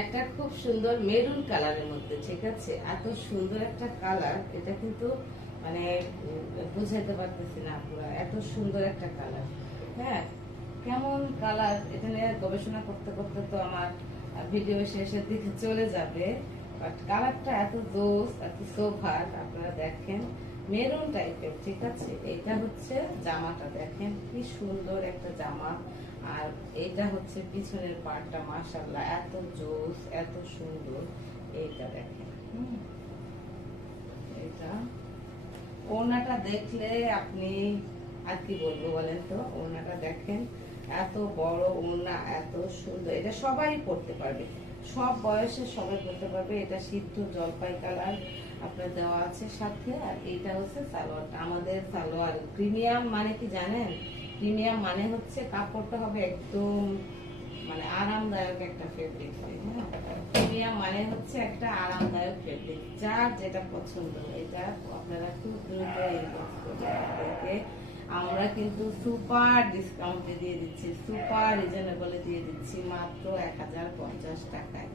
একটা খুব সুন্দর মেরুন কালারের মধ্যে, ঠিক আছে? এত সুন্দর একটা কালার, এটা কিন্তু মানে বুঝাইতে পারতেছি না পুরো, এত সুন্দর একটা কালার। হ্যাঁ, কেমন কালার এটা নিয়ে গবেষণা করতে করতে তো আমার ভিডিও শেষের দিকে চলে যাবে। বাট কালারটা এত জোস, এত সোভার, আপনারা দেখেন মেরুন টাইপের, ঠিক আছে? এটা হচ্ছে জামাটা, দেখেন কি সুন্দর একটা জামা। আর এটা হচ্ছে পিছনের পার্টটা, মাশাআল্লাহ এত জোস, এত সুন্দর। এইটা দেখেন, এটা ওড়নাটা দেখলে আপনি আর কি বলবো বলেন তো? ওড়নাটা দেখেন, এত বড় ওড়না, এত সুন্দর। এটা সবাই পড়তে পারবে, সব বয়সে সবাই পড়তে পারবে। এটা সিদ্ধ জলপাই কালার আপনার দেওয়া আছে সাথে। আর এটা হচ্ছে সালোয়ারটা, আমাদের সালোয়ার প্রিমিয়াম মানে কি জানেন? প্রিমিয়াম মানে হচ্ছে কাপড়টা হবে একদম মানে আরামদায়ক একটা ফেব্রিক হয়। হ্যাঁ, প্রিমিয়াম মানে হচ্ছে একটা আরামদায়ক ফেব্রিক। যার যেটা পছন্দ এটা আপনারা খুব দ্রুত ইনবক্স করবেন। আপনাদেরকে আমরা কিন্তু সুপার ডিসকাউন্টে দিয়ে দিচ্ছি, সুপার রিজনেবলে দিয়ে দিচ্ছি, মাত্র 1050 টাকায়।